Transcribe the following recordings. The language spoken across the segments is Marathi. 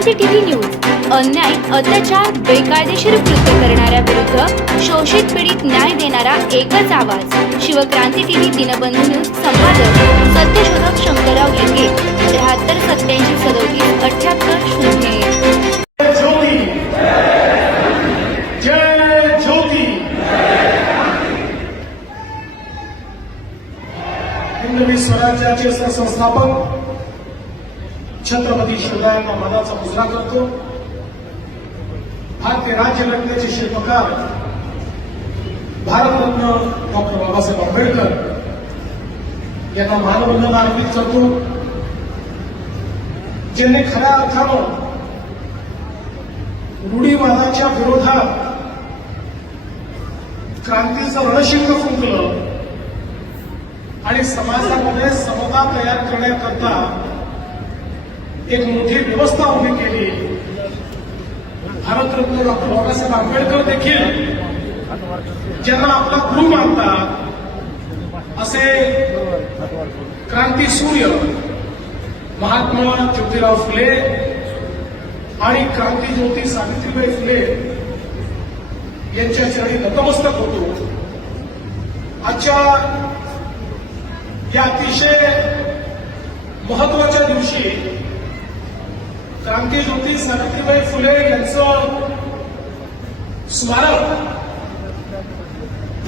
क्रांती टीव्ही न्यूज अन्याय, अत्याचार, बेकायदेशीर कृत्य करणाऱ्या विरुद्ध शोषित पीडित न्याय देणारा एकच आवाज। शिवक्रांती टीव्ही दिनबंधू न्यूज संपादक सत्यशोधक शंकरराव लिंगे 73 87 37 78 0। हिंदवी स्वराज्याचे संस्थापक छत्रपती शिवरायांना मानाचा मुजरा करतो। भारतीय राज्यघटनेचे शिल्पकार भारतरत्न डॉक्टर बाबासाहेब आंबेडकर यांना मानवंदना अर्पित करतो, ज्यांनी खऱ्या अर्थानं रूढीवादाच्या विरोधात क्रांतीचं रणशिंग फुंकलं आणि समाजामध्ये समता तयार करण्याकरता एक मोठी व्यवस्था उभी केली। भारतरत्न डॉक्टर बाबासाहेब आंबेडकर देखील ज्यांना आपला गुरु मानतात असे क्रांती सूर्य महात्मा ज्योतिराव फुले आणि क्रांती ज्योती सावित्रीबाई फुले यांच्या चरणी नतमस्तक होतो। आजच्या या अतिशय महत्वाच्या दिवशी क्रांती ज्योती सावित्रीबाई फुले यांचं स्मारक,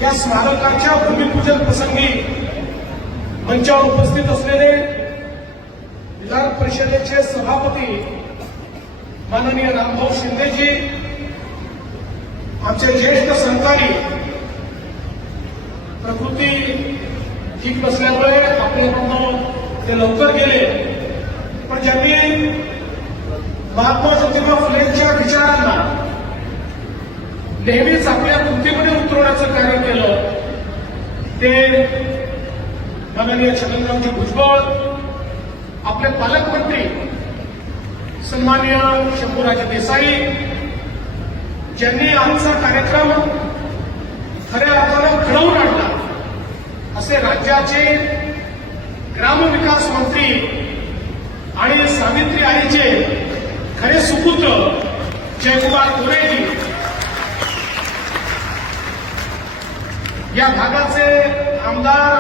या स्मारकाच्या भूमिपूजन प्रसंगी मंचावर उपस्थित असलेले विधान परिषदेचे सभापती माननीय रामभाऊ शिंदेजी, आमचे ज्येष्ठ सहकारी, प्रकृती ठीक नसल्यामुळे आपल्याकडून ते लवकर गेले, पण ज्यांनी महात्मा ज्योतिबा फुलेंच्या विचारांना नेहमीच आपल्या कृतीमध्ये उतरवण्याचं कार्य केलं, ते माननीय छगनरावजी भुजबळ, आपले पालकमंत्री सन्माननीय शंभूराजे देसाई, ज्यांनी आजचा कार्यक्रम खऱ्या अर्थानं घडवून आणला, असे राज्याचे ग्रामविकास मंत्री आणि सावित्री आईचे खरे सुपुत्र जयकुमार गोरेजी, या भागाचे आमदार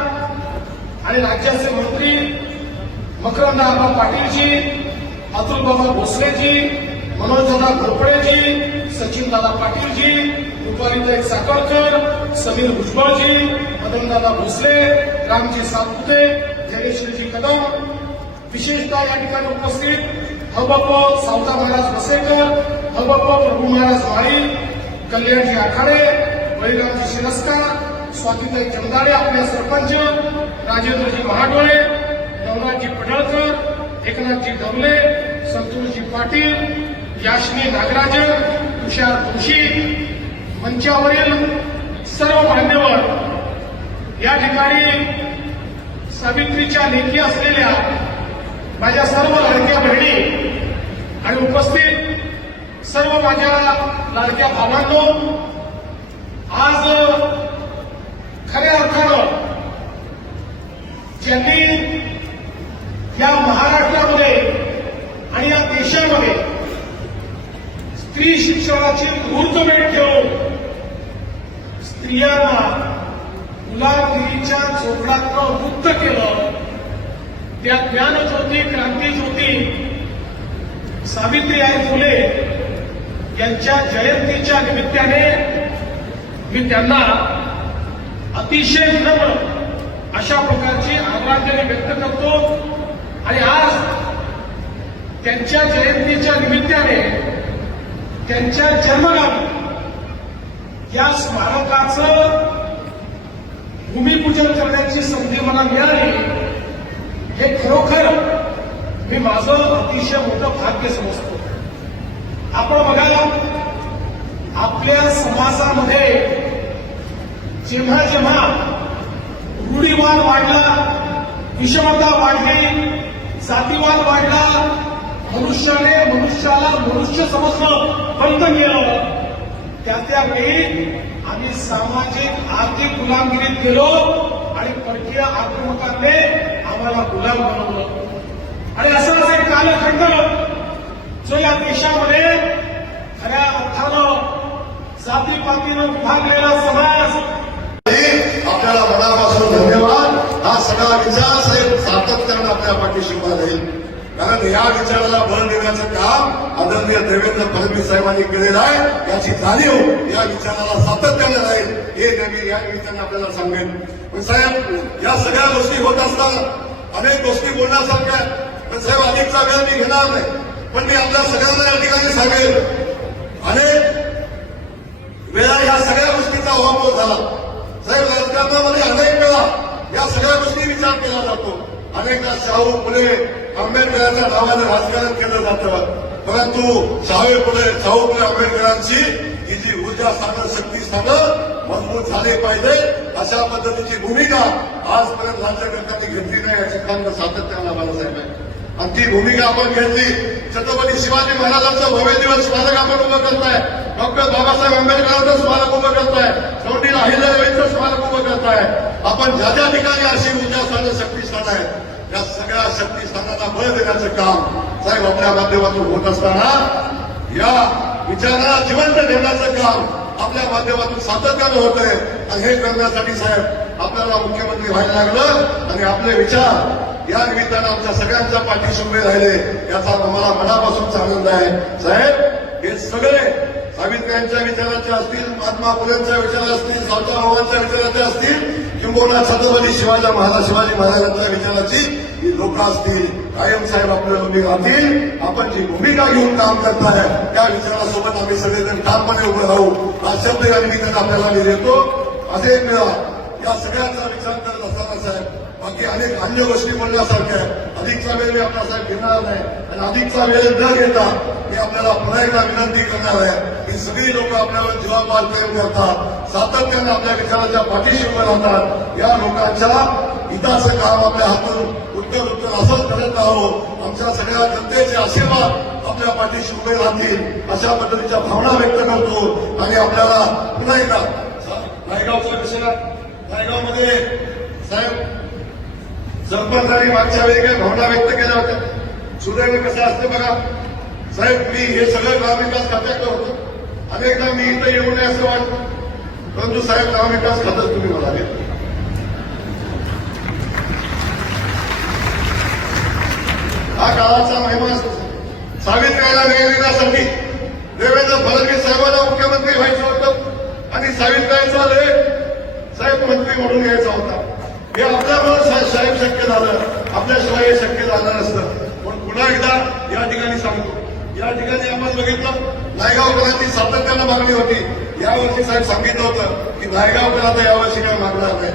आणि राज्याचे मंत्री मकरंदआबा पाटीलजी, अतुलबाबा भोसलेजी, मनोजदादा घोरपडेजी, सचिनदादा पाटीलजी, रुपालीताई साखरकर, समीर भुजबळजी, मदनदादा भोसले, रामजी सातपुते, जयश्रीजी कदम, विशेषतः या ठिकाणी उपस्थित हबप सावता महाराज वसेकर, हबप प्रभू महाराज माळी, कल्याणजी आखाडे, बळीरामजी शिरस्कार, स्वातीताई जमदाडे, आपले सरपंच राजेंद्रजी महाडोळे, नवनाथजी पडळकर, एकनाथजी डबले, संतोषजी पाटील, याशिनी नागराजन, तुषार जोशी, मंचावरील सर्व मान्यवर, या ठिकाणी सावित्रीच्या लेखी असलेल्या माझ्या सर्व लाडक्या बहिणी आणि उपस्थित सर्व माझ्या लाडक्या भावांनो, आज खऱ्या अर्थानं ज्यांनी या महाराष्ट्रामध्ये आणि या देशामध्ये स्त्री शिक्षणाची मुहूर्तमेढ ठेवून स्त्रियांना गुलामगिरीच्या चोपडातनं मुक्त केलं, त्या ज्ञानज्योती क्रांतीज्योती सावित्रीबाई फुले यांच्या जयंतीच्या निमित्ताने मी त्यांना अतिशय विनम्र अशा प्रकारची आदरांजली व्यक्त करतो। आणि आज त्यांच्या जयंतीच्या निमित्ताने त्यांच्या जन्मगावी या स्मारकाचं भूमिपूजन करण्याची संधी मला मिळाली, हे खरोखर मी माझं अतिशय मोठं भाग्य समजतो। आपण बघा, आपल्या समाजामध्ये जेव्हा जेव्हा रूढीवाद वाढला, विषमता वाढली, जातीवाद वाढला, मनुष्याने मनुष्याला मनुष्य समजणं बंद केलं, त्यावेळी आम्ही सामाजिक आर्थिक गुलामगिरीत गेलो आणि परकीय आक्रमकांनी आम्हाला गुलाम बनवलं। आणि असा एक कालखंड जो या देशामध्ये खऱ्या अर्थानं जातीपातीनं विभागलेला समाज आपल्याला मनापासून धन्यवाद. हा सगळा विचार साहेब सातत्यानं आपल्या पाठीशी उभा राहील. कारण या विचाराला बळ देण्याचं काम आदरणीय देवेंद्र फडणवीस साहेबांनी केलेलं आहे. याची जाणीव या विचाराला सातत्यानं राहील हे नेहमी या निमित्ताने आपल्याला सांगेन. पण साहेब या सगळ्या गोष्टी होत असताना अनेक गोष्टी बोलण्यासारख्या आहेत. पण साहेब अधिकचा वेळ मी घेणार नाही. पण मी आपल्या सगळ्यांना या ठिकाणी सांगेन अनेक वेळा या सगळ्या गोष्टीचा अभाव झाला. साहेब राजकारणामध्ये अनेक वेळा या सगळ्या गोष्टी विचार केला जातो. अनेकदा शाहू फुले आंबेडकरांच्या नावाने राजकारण केलं जातं. परंतु शाहू फुले आंबेडकरांची ही जी ऊर्जा स्थानं शक्ती स्थानं मजबूत झाले पाहिजे अशा पद्धतीची भूमिका आजपर्यंत राज्यकर्त्यांनी घेतली नाही याची खंत सातत्यानं आम्हाला साहेब आहे. आणि ती भूमिका आपण घेतली. छत्रपती शिवाजी महाराजांचं भव्य दिवस स्मारक आपण उभं करताय. डॉक्टर बाबासाहेब आंबेडकरांचं स्मारक उभं करताय. कवटीला अहिल्यादेवींचं स्मारक उभं करताय. आपण ज्या ज्या ठिकाणी अशी ऊर्जा स्थानं शक्तीस्थान आहेत या सगळ्या शक्तीस्थानांना बळ देण्याचं काम साहेब आपल्या माध्यमातून होत असताना या विचाराला जिवंत ठेवण्याचं काम आपल्या माध्यमातून सातत्यानं होत आहे. आणि हे करण्यासाठी साहेब आपल्याला मुख्यमंत्री व्हायला लागलं आणि आपले विचार या निमित्तानं आमच्या सगळ्यांच्या पाठीशी उभे राहिले याचा आम्हाला मनापासून आनंद आहे. साहेब हे सगळे सावित्र्यांच्या विचाराचे असतील, महात्मा फुलेंच्या विचार असतील, सावरकरांच्या विचाराचे असतील किंबहुना छत्रपती शिवाजी महाराजांच्या विचाराची ही लोक असतील कायम साहेब आपल्याला उभी राहतील. आपण जी भूमिका घेऊन काम करताय त्या विचारासोबत आम्ही सगळेजण ठामपणे उभे राहू हा शब्द या निमित्तानं आपल्याला मी देतो. अनेक वेळा या सगळ्यांचा विचार करत असताना साहेब बाकी अनेक अन्य गोष्टी बोलण्यासारख्या आहेत. अधिकचा वेळ मी आपला साहेब घेणार नाही आणि अधिकचा वेळ न घेता मी आपल्याला पुन्हा एकदा विनंती करणार आहे की सगळी लोक आपल्यावर जीवापार प्रेम करतात, सातत्याने आपल्या विचाराच्या पाठीशी उभे राहतात. या लोकांच्या हिताचं काम आपल्या हातून उत्तर असंच करत आहोत. आमच्या सगळ्या जनतेचे आशीर्वाद आपल्या पाठीशी उभे राहतील अशा पद्धतीच्या भावना व्यक्त करतो. आणि आपल्याला पुन्हा एकदा नायगावचा विषय नायगावमध्ये साहेब सरपंचांनी मागच्या वेळी काही भावना व्यक्त केल्या होत्या. सुदैव कसं असतं बघा साहेब मी हे सगळं ग्रामविकास खात्याकडे होतो. अनेकदा मी इथं येऊ नये असं वाटतं परंतु साहेब ग्रामविकास खात्यात तुम्ही मला घेतलं. हा काळाचा महिमा सावित्रीला न्याय देण्यासाठी देवेंद्र फडणवीस साहेबांना मुख्यमंत्री व्हायचं होतं आणि सावित्रीचा लेख साहेब मंत्री म्हणून यायचा होता. हे आपल्यामुळे साहेब शक्य झालं, आपल्याशिवाय हे शक्य झालं नसतं. पण पुन्हा एकदा या ठिकाणी सांगतो या ठिकाणी आपण बघितलं नायगावकरांची सातत्यानं मागणी होती. यावर्षी साहेब सांगितलं होतं की नायगावकरांना यावर्षी काय मागणार नाही.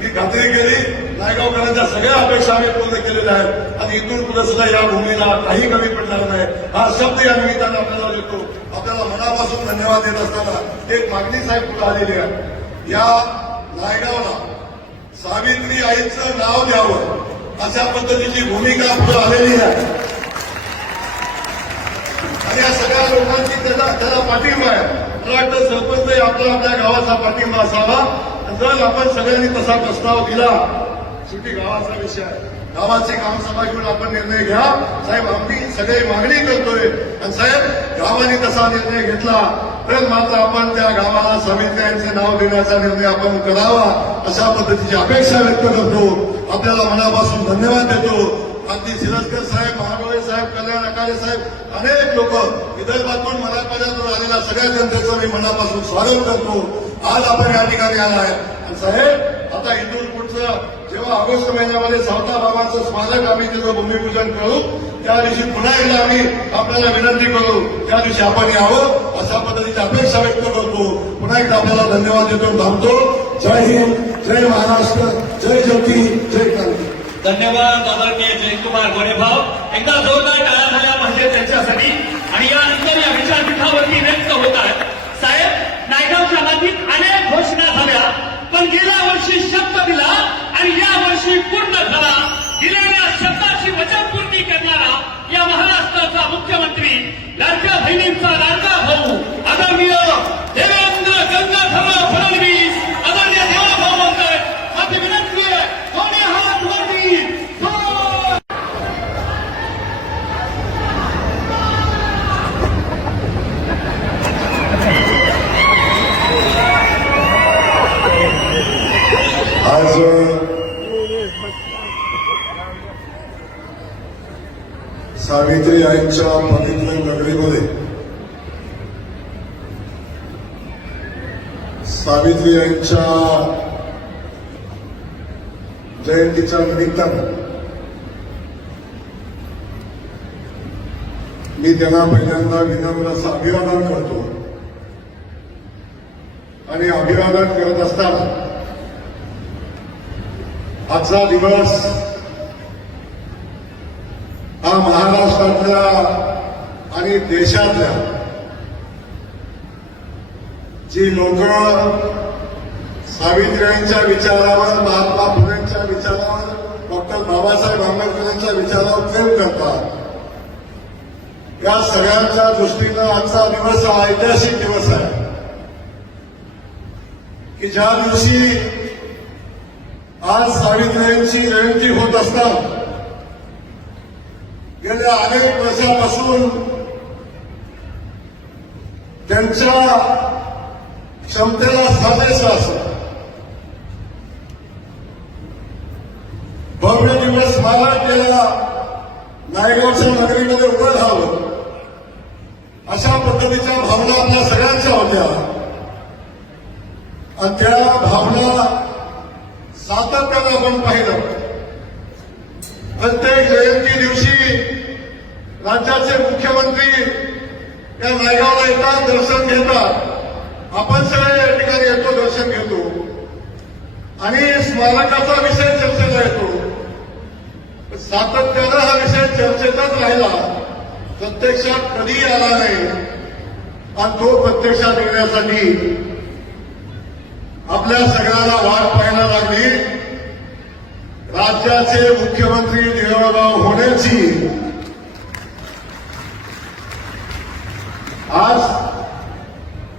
मी खात्री केली नायगावकरांच्या सगळ्या अपेक्षा आम्ही पूर्ण केलेल्या आहेत आणि इथून पुढे सुद्धा या भूमीला काही कमी पडणार नाही हा शब्द या निमित्तानं आपल्याला देतो. आपल्याला मनापासून धन्यवाद देत असताना एक मागणी साहेब पुढे आलेली आहे. या नायगावला सावित्री आईचं नाव द्यावं अशा पद्धतीची भूमिका पुढे आलेली आहे आणि या सगळ्या लोकांची त्याला पाठिंबा आहे. मला वाटतं सरपंच आपल्या गावाचा पाठिंबा असावा. जर आपण सगळ्यांनी तसा प्रस्ताव दिला शेवटी गावाचा विषय आहे. गावाची ग्रामसभा घेऊन आपण निर्णय घ्या साहेब. आम्ही सगळे मागणी करतोय आणि साहेब गावाने तसा निर्णय घेतला तर मात्र आपण त्या गावाला सावित्री यांचे नाव देण्याचा निर्णय आपण करावा अशा पद्धतीची अपेक्षा व्यक्त करतो. आपल्याला मनापासून धन्यवाद देतो. अगदी सिरस्कर साहेब, महाडोळे साहेब, कल्याण अकाले साहेब अनेक लोक विदर्भातून मराठवाड्यातून आलेल्या सगळ्या जनतेचं मी मनापासून स्वागत करतो. आज आपण या ठिकाणी आला आहे आणि साहेब आता इथून पुढचं जेव्हा ऑगस्ट महिन्यामध्ये सावताबाबांचं स्मारक आम्ही तिथं भूमिपूजन करू त्या दिवशी पुन्हा एकदा आम्ही आपल्याला विनंती करू त्या दिवशी आपण यावं अशा पद्धतीची अपेक्षा व्यक्त करतो. पुन्हा एकदा आपल्याला धन्यवाद देतो थांबतो. जय हिंद, जय महाराष्ट्र, जय ज्योती, जय क्रांती. धन्यवाद आदरणीय जयकुमार गोरेभाऊ. एकदा जोरदार टाळ्या झाल्या म्हणजे त्यांच्यासाठी. आणि यानंतर या विचारपीठावरती व्यक्त होत आहेत साहेब. नायगावच्या बाबतीत अनेक घोषणा झाल्या पण गेल्या वर्षी शब्द दिला आणि या वर्षी पूर्ण झाला. दिलेल्या शब्दाची वचनपूर्ती करणारा या महाराष्ट्राचा मुख्यमंत्री लाडक्या बहिणींचा लाडका भाऊ आदरणीय देवेंद्र गंगाधरराव फडणवीस. आदरणीय देवभाऊ म्हणतात माझी विनंती आहे दोन्ही हात वरती. सावित्री आईंच्या पवित्र नगरीमध्ये सावित्री आईंच्या जयंतीच्या निमित्तानं मी त्यांना पहिल्यांदा विनम्र असं अभिवादन करतो आणि अभिवादन करत असताना आजचा दिवस हा महाराष्ट्रातल्या आणि देशातल्या जी लोक सावित्रीबाईंच्या विचारावर, महात्मा फुलेंच्या विचारावर, डॉक्टर बाबासाहेब आंबेडकरांच्या विचारावर प्रेम करतात, या सगळ्यांच्या दृष्टीनं आजचा दिवस हा ऐतिहासिक दिवस आहे की ज्या दिवशी आज सावित्रीबाईंची जयंती होत असताना गेल्या अनेक वर्षापासून त्यांच्या क्षमतेला साजेसं असं भव्य दिवस स्मारक केला, नायगावच्या नगरीमध्ये उभं राहावं, अशा पद्धतीच्या भावना आपल्या सगळ्यांच्या होत्या आणि त्या भावना सातत्यानं आपण पाहिलं. प्रत्येक जयंती दिवशी राज्याचे मुख्यमंत्री या नायगावला येतात, दर्शन घेतात. आपण सगळे या ठिकाणी येतो, दर्शन घेतो आणि स्मारकाचा विषय चर्चेला येतो. सातत्यानं हा विषय चर्चेतच राहिला, प्रत्यक्षात कधी आला नाही आणि तो प्रत्यक्षात येण्यासाठी आपल्या सगळ्यांना वाट पाहायला लागली. राज्याचे मुख्यमंत्री देवळगाव होण्याची आज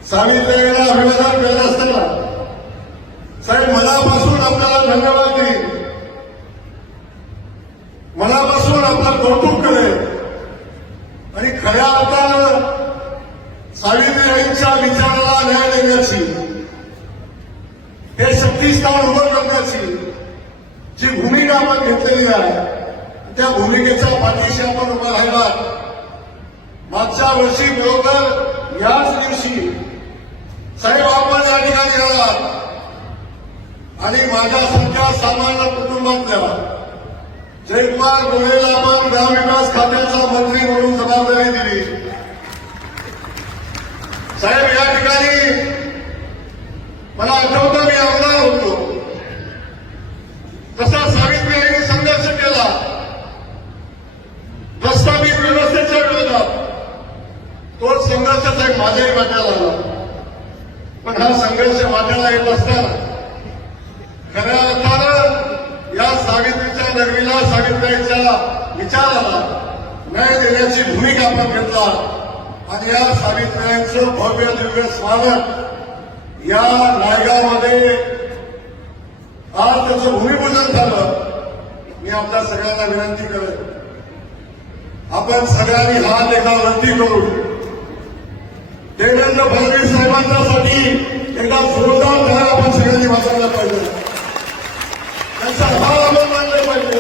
सावित्रीबाईंना अभिवादन करत असताना साहेब मनापासून आपल्याला धन्यवाद देईन, मनापासून आपलं कौतुक करेल आणि खऱ्या अर्थानं सावित्रीबाईंच्या विचाराला न्याय देण्याची, हे शक्तिस्थान उभं करण्याची जी भूमिका आपण घेतलेली आहे त्या भूमिकेच्या पाठीशी आपण उभा राहिला. मागच्या वर्षी बरोबर याच दिवशी साहेब आपण या ठिकाणी आलात आणि माझ्यासारख्या सामान्य कुटुंबातल्या जयकुमार गोरेला आपण ग्रामविकास खात्याचा मंत्री म्हणून जबाबदारी दिली. साहेब या ठिकाणी मला आठवतं मी आमदार होतो, तसा सावित्रीबाईंनी संघर्ष केला प्रस्तावित व्यवस्थेच्या विरोधात. तो संघर्ष साहेब माझ्याही वाट्याला आला, पण हा संघर्ष वाट्याला येत असताना खऱ्या अर्थानं या सावित्रीच्या नगरीला, सावित्रीबाईंच्या विचाराला न्याय देण्याची भूमिका आपण घेतला आणि या सावित्रीबाईंचं भव्य दिव्य स्वागत या नायगावमध्ये आज त्याचं भूमिपूजन झालं. मी आपल्या सगळ्यांना विनंती करेन, आपण सगळ्यांनी हात एकावरती करून देवेंद्र फडणवीस साहेबांच्यासाठी एकदा जोरदार धार आपण सगळ्यांनी वाचायला पाहिजे, त्यांचा भाव आपण मानले पाहिजे.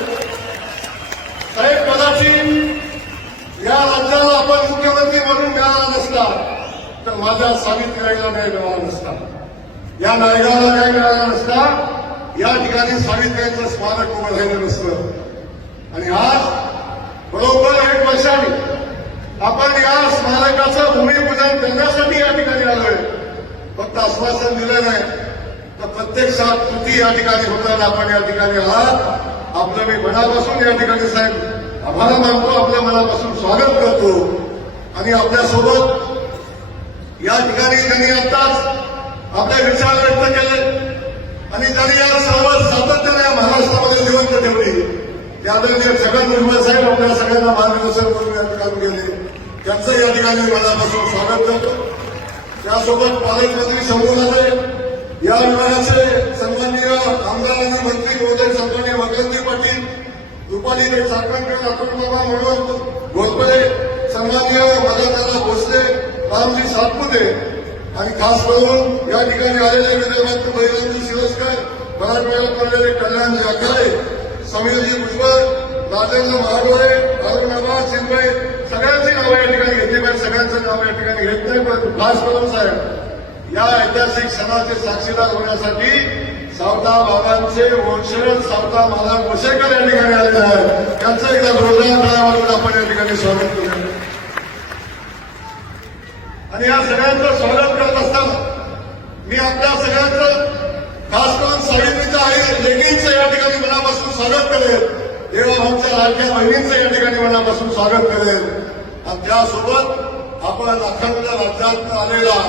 साहेब कदाचित या राज्याला आपण मुख्यमंत्री म्हणून मिळाला नसता तर माझ्या सावित्रीबाईंना न्याय मिळाला नसता, या नायगावला न्याय मिळाला नसता, या ठिकाणी सावित्रीबाईंचं स्मारक उभं राहिलं नसतं. आणि आज बरोबर 1 वर्षांनी आपण या स्मारकाचं भूमिपूजन करण्यासाठी या ठिकाणी आलोय. फक्त आश्वासन दिलं नाही तर प्रत्यक्षात कृती या ठिकाणी होताना आपण या ठिकाणी आहात. आपलं मी मनापासून या ठिकाणी साहेब आभार मानतो, आपल्या मनापासून स्वागत करतो आणि आपल्यासोबत या ठिकाणी त्यांनी आताच आपले विचार व्यक्त केले आणि त्यांनी या सर्व सातत्याने या महाराष्ट्रामध्ये जिवंत ठेवली. आदरणीय छगन भुजबळ साहेब आपल्या सगळ्यांना मार्गदर्शन करून या ठिकाणी गेले, त्यांचं या ठिकाणी मनापासून स्वागत करतो. त्यासोबत पालकमंत्री शंभूराजे, या विभागाचे सन्माननीय आमदार आणि मंत्री महोदय सन्माननीय वक्रंती पाटील, रुपालीताई चाकणकर, अतुलबाबा म्हणून घोरपडे, सन्माननीय मदनदादा भोसले, रामजी सातपुते आणि खास करून या ठिकाणी आलेले विद्यमान बहिरंजी शिरस्कर, मराठवाड्यात पडलेले कल्याण जाकारे, समीरजी भुजबळ, राजेंद्र महाडोळे, अरुण आबा, चिंबळे नावं या ठिकाणी घेतली पाहिजे, सगळ्यांचं नाव या ठिकाणी घेत नाही, पण खास करून साहेब या ऐतिहासिक सणाचे साक्षीदार होण्यासाठी सावता बाबांचे वंशज सावता महाराज वसेकर या ठिकाणी आलेले आहेत. त्यांचं एकदा जोरदार टाळ्या आपण या ठिकाणी स्वागत करूया. आणि या सगळ्यांचं स्वागत करत असताना मी आपल्या सगळ्यांचं खास करून सावित्रीच्या आई लेकींचं या ठिकाणी मनापासून स्वागत करेल, देवाभाऊंच्या लाडक्या बहिणींचं या ठिकाणी मनापासून स्वागत करेल. आणि त्यासोबत आपण अखंड राज्यात आलेला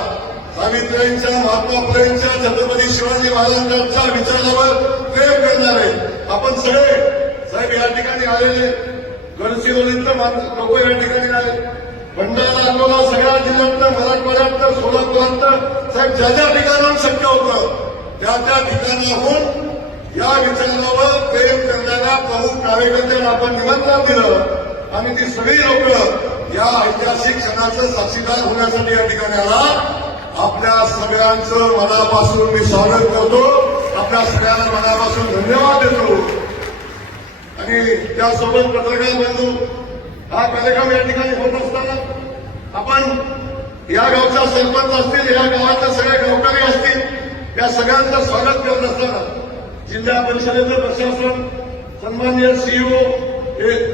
सावित्रींच्या, महात्मा फुलेंच्या, छत्रपती शिवाजी महाराजांच्या विचारावर प्रेम करणारे आपण सगळे साहेब या ठिकाणी आलेले गडचिरोलीतलं लोक या ठिकाणी आले, भंडारा अकोला सगळ्या जिल्ह्यातलं, मराठवाड्यातलं, सोलापुरातलं साहेब ज्या ज्या ठिकाणाहून शक्य होतं त्या त्या ठिकाणाहून या विचारावर प्रेम करणाऱ्या प्रमुख कार्यकर्त्यांना आपण निमंत्रण दिलं आणि ती सगळी लोक या ऐतिहासिक क्षणाचं साक्षीदार होण्यासाठी या ठिकाणी आला. आपल्या सगळ्यांचं मनापासून मी स्वागत करतो, आपल्या सगळ्यांना मनापासून धन्यवाद देतो. आणि त्यासोबत पत्रकार बंधू हा कार्यक्रम या ठिकाणी होत असताना आपण या गावचा सरपंच असतील, या गावाच्या सगळे गावकरी असतील, या सगळ्यांचं स्वागत करत असताना जिल्हा परिषदेचं प्रशासन, सन्माननीय सीईओ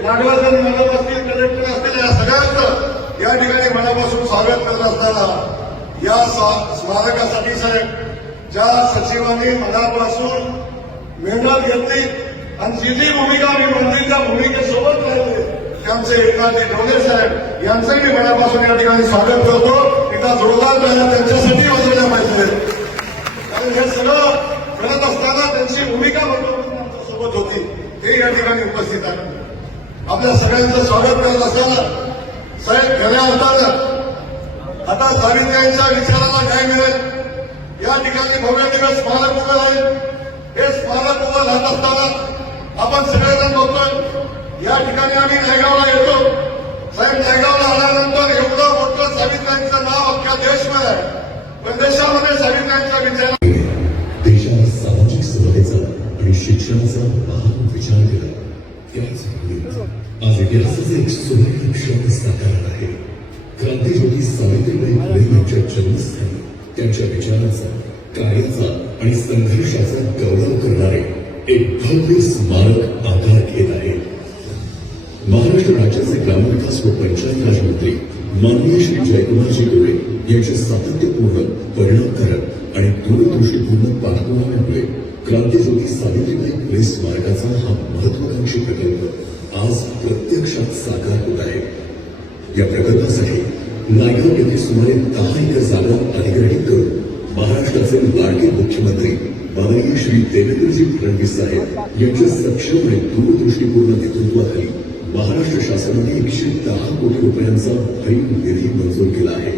नागराजन मॅडम असतील, कलेक्टर असतील, या सगळ्यांचं या ठिकाणी मनापासून स्वागत करत असताना या स्मारकासाठी साहेब ज्या सचिवांनी मनापासून मेहनत घेतली आणि जी जी भूमिका मी मंत्रीच्या भूमिकेसोबत राहिले त्यांचे एकनाथजी ढोले साहेब यांचंही मी मनापासून या ठिकाणी स्वागत करतो. एकदा जोरदार टाळ्या त्यांच्यासाठी वाजवल्या पाहिजे, कारण हे सगळं करत असताना त्यांची भूमिका महत्त्वपूर्ण आमच्यासोबत होती, ते या ठिकाणी उपस्थित आहे. आपल्या सगळ्यांचं स्वागत करत असताना साहेब खऱ्या अर्थानं आता सावित्र्यांच्या विचाराला न्याय मिळेल या ठिकाणी भव्य दिवस स्मारक उभं राहील. हे स्मारक उभं राहत असताना आपण सगळेजण बघतोय या ठिकाणी आम्ही नायगावला येतो. साहेब नायगावला आल्यानंतर एवढं मोठं सावित्र्यांचं नाव अख्ख्या देशभर आहे, पण देशामध्ये सावित्र्यांच्या विचारा देशाला सामाजिक समतेचा आणि शिक्षणाचा महान विचार केला. त्याच वेळी आज इतिहासाचे एक सुवर्ण क्षण साकारत आहे. क्रांतीज्योती सावित्रीबाई फुले यांच्या जन्मस्थानी त्यांच्या विचारांचा, कार्याचा आणि संघर्षाचा गौरव करणारे एक भव्य स्मारक आकार घेत आहे. महाराष्ट्र राज्याचे ग्रामविकास व पंचायत राज मंत्री माननीय श्री जयकुमारजी गोरे यांच्या सातत्यपूर्ण, परिणामकारक आणि दूरदृष्टीपूर्ण पाठपुराव्यामुळे क्रांतीज्योती सावित्रीबाई फुले स्मारकाचा हा महत्वाकांक्षी प्रकल्प आज प्रत्यक्षात साकार होत आहे. या प्रकल्पासाठी नायगाव येथे सुमारे 10 एकर जागा अधिग्रहित करून महाराष्ट्राचे लाडके मुख्यमंत्री माननीय श्री देवेंद्रजी फडणवीस साहेब यांच्या सक्षम आणि दूरदृष्टीपूर्ण नेतृत्वाखाली महाराष्ट्र शासनाने 110 कोटी रुपयांचा भरीव निधी मंजूर केला आहे.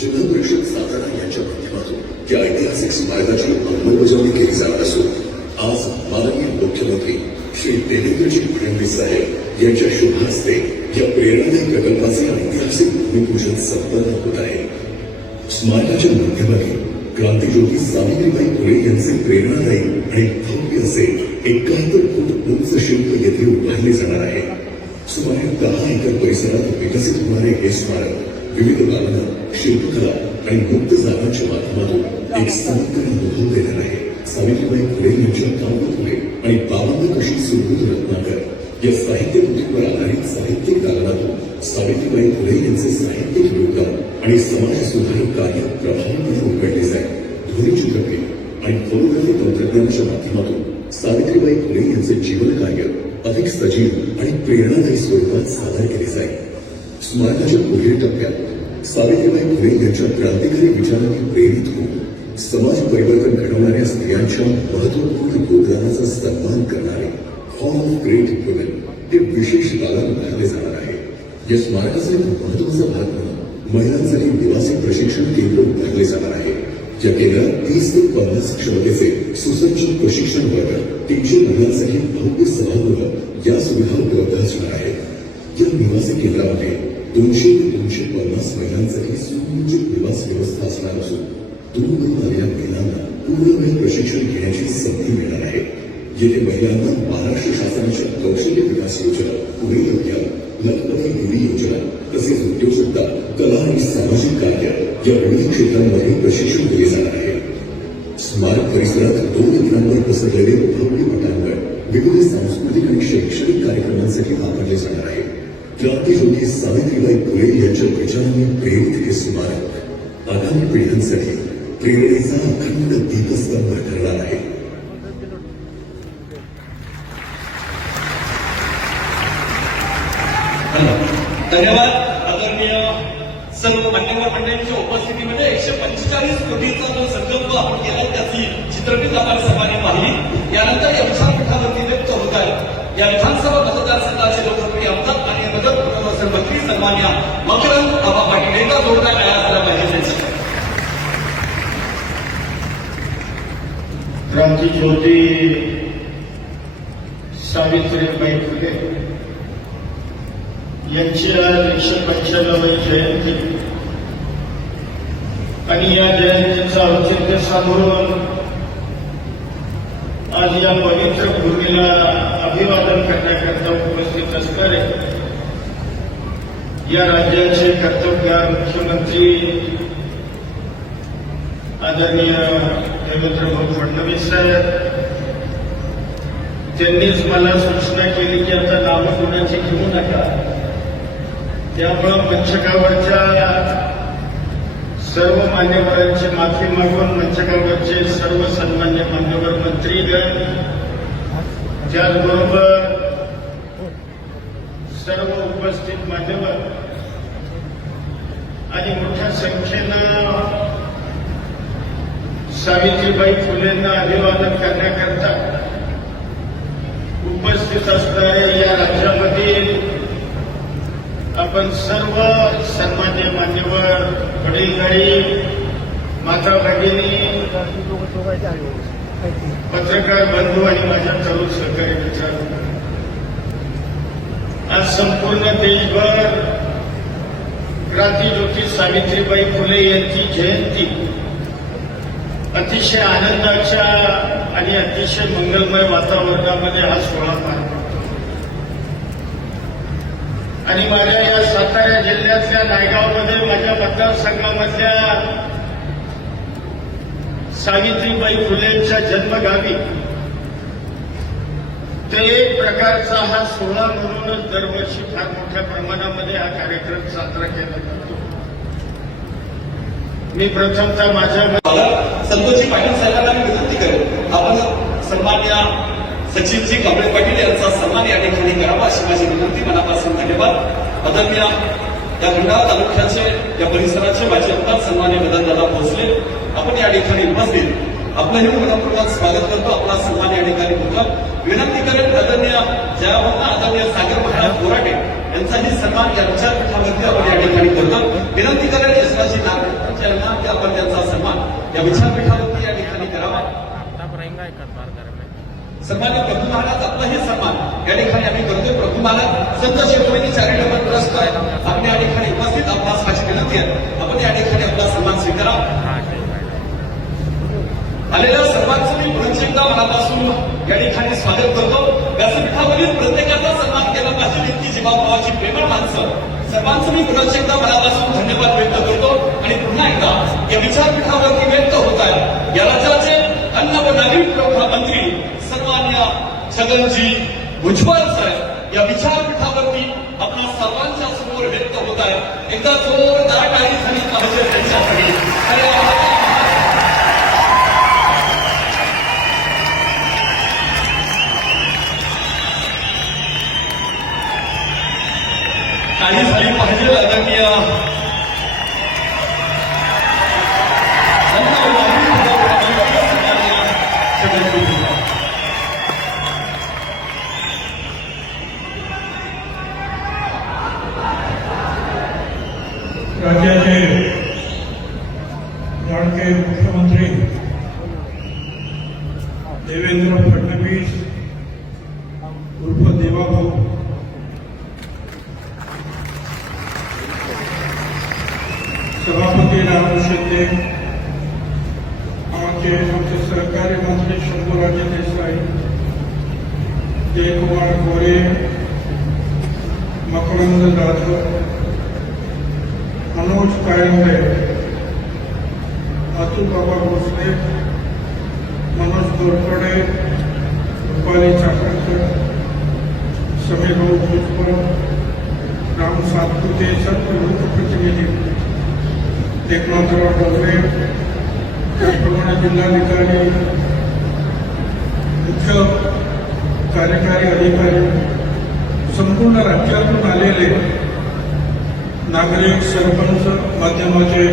जिल्हा परिषद सातारा यांच्या माध्यमातून या ऐतिहासिक स्मारकाची अंमलबजावणी केली जाणार असून आज माननीय मुख्यमंत्री श्री देवेंद्रजी फडणवीस साहेब यांच्या शुभ हस्ते या प्रेरणादायी प्रकल्पाचे ऐतिहासिक भूमिपूजन संपन्न होत आहे. स्मारकाच्या मध्यभागी क्रांतीज्योती सावित्रीबाई फुले यांचे प्रेरणादायी आणि भव्य असे 71 फूट उंच शिल्प येथे उभारले जाणार आहे. सुमारे 10 एकर परिसरात विकसित होणारे हे स्मारक विविध गावांना शिल्पकला आणि मुक्त जागांच्या माध्यमातून एक समग्र अनुभव देणार आहे. सावित्रीबाई फुले यांच्या कांबळ फुले आणि बाबांना कशी सुरभूत रत्नाकर या साहित्य कृतींवर आधारित साहित्यिक दालनातून सावित्रीबाई फुले यांचे साहित्यिक योगदान आणि समाज सुधारक कार्य प्रभावीपणे उघडले जाईल. ध्वनिचित्रफित आणि फोटोग्राफी तंत्रज्ञानाच्या माध्यमातून सावित्रीबाई फुले यांचे जीवन कार्य अधिक सजीव आणि प्रेरणादायी स्वरूपात सादर केले जाईल. स्मारकाच्या पुढील टप्प्यात सावित्रीबाई फुले यांच्या क्रांतिकारी विचारांनी प्रेरित होऊन समाज परिवर्तन घडवणाऱ्या स्त्रियांच्या महत्वपूर्ण योगदानाचा सन्मान करणारे हॉल ऑफ ग्रेट वुमेन हे विशेष दालन उभारले जाणार आहे. या स्मारकाचा एक महत्वाचा भाग म्हणून महिलांसाठी निवासी प्रशिक्षण केंद्र उभारले जाणार आहे. या केंद्रात 30 ते 50 क्षमतेचे सुसज्ज प्रशिक्षण वर्ग, 300 महिलांसाठी भव्य सभागृह या सुविधा उपलब्ध असणार आहेत. या निवासी केंद्रामध्ये 200 ते 250 महिलांसाठी सुनियोजित निवास व्यवस्था असणार असून दूरून आलेल्या महिलांना पूर्णवेळ प्रशिक्षण घेण्याची संधी मिळणार आहे. येथे महिलांना महाराष्ट्र शासनाच्या कौशल्य विकास योजना, पुणे योजना, लखपती दिली योजना तसेच उद्योजकता कला आणि सामाजिक कार्य या विविध क्षेत्रांमध्ये प्रशिक्षण दिले जाणार आहे. स्मारक परिसरात 2 दिवसांवर पसरलेले भव्य पटांगण विविध सांस्कृतिक आणि शैक्षणिक कार्यक्रमांसाठी वापरले जाणार आहे. क्रांतीज्योती सावित्रीबाई फुले यांच्या विचारांनी प्रेरित हे स्मारक आगामी पिढ्यांसाठी प्रेरणेचा अखंड दीपस्तंभ ठरणार आहे. धन्यवाद. आदरणीय सर्व मान्यवर मंडळींच्या उपस्थितीमध्ये 145 कोटीचा जो संकल्प आपण केला त्याची चित्रफित आपण सर्वांनी पाहिली. यानंतर या विचारपीठावरती व्यक्त होत आहे या विधानसभा मतदारसंघाचे लोकप्रिय आमदार आणि मदत पुनर्वसन मंत्री सन्मान्य मकरंद आबा पाटील यांना जोडण्यात आला पाहिजे त्यांचं. क्रांतीज्योती सावित्रीबाई फुले यांची आज 195वी जयंती आणि या जयंतीचं औचित्य साधून आज या पवित्र भूमीला अभिवादन करण्याकरता उपस्थित असणारे या राज्याचे कर्तव्यगार मुख्यमंत्री आदरणीय देवेंद्र फडणवीस साहेब, त्यांनीच मला सूचना केली की आता नावं कोणाची घेऊ नका. त्यामुळं मंचकावरच्या सर्व मान्यवरांची माफी मागून मंचकावरचे सर्व सन्मान्य मान्यवर मंत्रीगण, त्याचबरोबर सर्व उपस्थित मान्यवर आणि मोठ्या संख्येनं सावित्रीबाई फुलेंना अभिवादन करण्याकरता उपस्थित असणारे या राज्यामधील आपण सर्व सन्मान्य मान्यवर, वडीलधारी, माता भगिनी, पत्रकार बंधू आणि माझ्या तरुण सहकारी मित्रांनो, आज संपूर्ण देशभर क्रांतीज्योती सावित्रीबाई फुले यांची जयंती अतिशय आनंदाच्या आणि अतिशय मंगलमय वातावरणामध्ये हा सोहळा पार पडतो. आणि माझ्या या सातारा जिल्ह्यातल्या नायगावमध्ये माझ्या मतदारसंघामधल्या सावित्रीबाई फुलेंच्या जन्मगावी ते एक प्रकारचा हा सोहळा म्हणूनच दरवर्षी फार मोठ्या प्रमाणामध्ये हा कार्यक्रम साजरा केला जातो. मी प्रथमतः माझ्या संतोषजी पाटील साहेबांना मी विनंती करेन आपण सन्मान्य सचिनजी कांबळे पाटील यांचा सन्मान या ठिकाणी करावा अशी माझी विनंती. मनापासून धन्यवाद. आदरणीय या खंडाळा तालुक्याचे या परिसराचे माजी आमदार सन्मान्य मदनदादा भोसले आपण या ठिकाणी उपस्थित आपलंही मनपूर्वक स्वागत करतो. आपला सन्मान या ठिकाणी होता. विनंती करेन आदरणीय जयाभावना आदरणीय सागर महाराज बोराटे यांचाही सन्मान या विचारपीठावरती आपण या ठिकाणी करतो. विनंती करेन यशराजी नागरिकांच्या यांना की आपण त्यांचा सन्मान या विचारपीठावरती या ठिकाणी करावा. सन्मान्य प्रभू महाराज आपलाही सन्मान या ठिकाणी आम्ही करतोय. प्रभू महाराज संत शेतकरी चॅरिटेबल ट्रस्ट आपण या ठिकाणी उपस्थित आपणास माझी विनंती आहे आपण या ठिकाणी आपला सन्मान स्वीकारा. आलेल्या सर्वांचं मी पुन्हा एकदा मनापासून या ठिकाणी स्वागत करतो. व्यासपीठावरील प्रत्येकाचा सन्मान केला पाहिजे. इतकी जीवाभावाची प्रेमळ माणसं सर्वांचं मी पुन्हा एकदा मनापासून धन्यवाद व्यक्त करतो. आणि पुन्हा एकदा या विचारपीठावरती व्यक्त होत आहे या राज्याचे अन्न व नागरिक पुरवठा मंत्री सन्मान्य छगनजी भुजबळ साहेब या विचारपीठावरती आपल्या सर्वांच्या समोर व्यक्त होत आहे. एकदा जोरदार टाळी झाली पाहिजे त्यांच्यासाठी. टाळी झाली पाहिजे आदरणीय राज्याचे लाडके मुख्यमंत्री देवेंद्र फडणवीस उर्फ देवाभाऊ, सभापती राम शिंदे, आमचे सहकारी मंत्री शंभूराजे देसाई, जयकुमार गोरे, मकरंद जाधव, मनोज काळिंबे, अतुल बाबा भोसले, मनोज तोरपडे, रुपाली चाकणकर, समीर भाऊ भोजपर, राम सातपुते, सर्व लोकप्रतिनिधी, एकनाथराव डोंगरे, त्याचप्रमाणे जिल्हाधिकारी, मुख्य कार्यकारी अधिकारी, संपूर्ण राज्यातून आलेले नागरिक, सरपंच, माध्यमाचे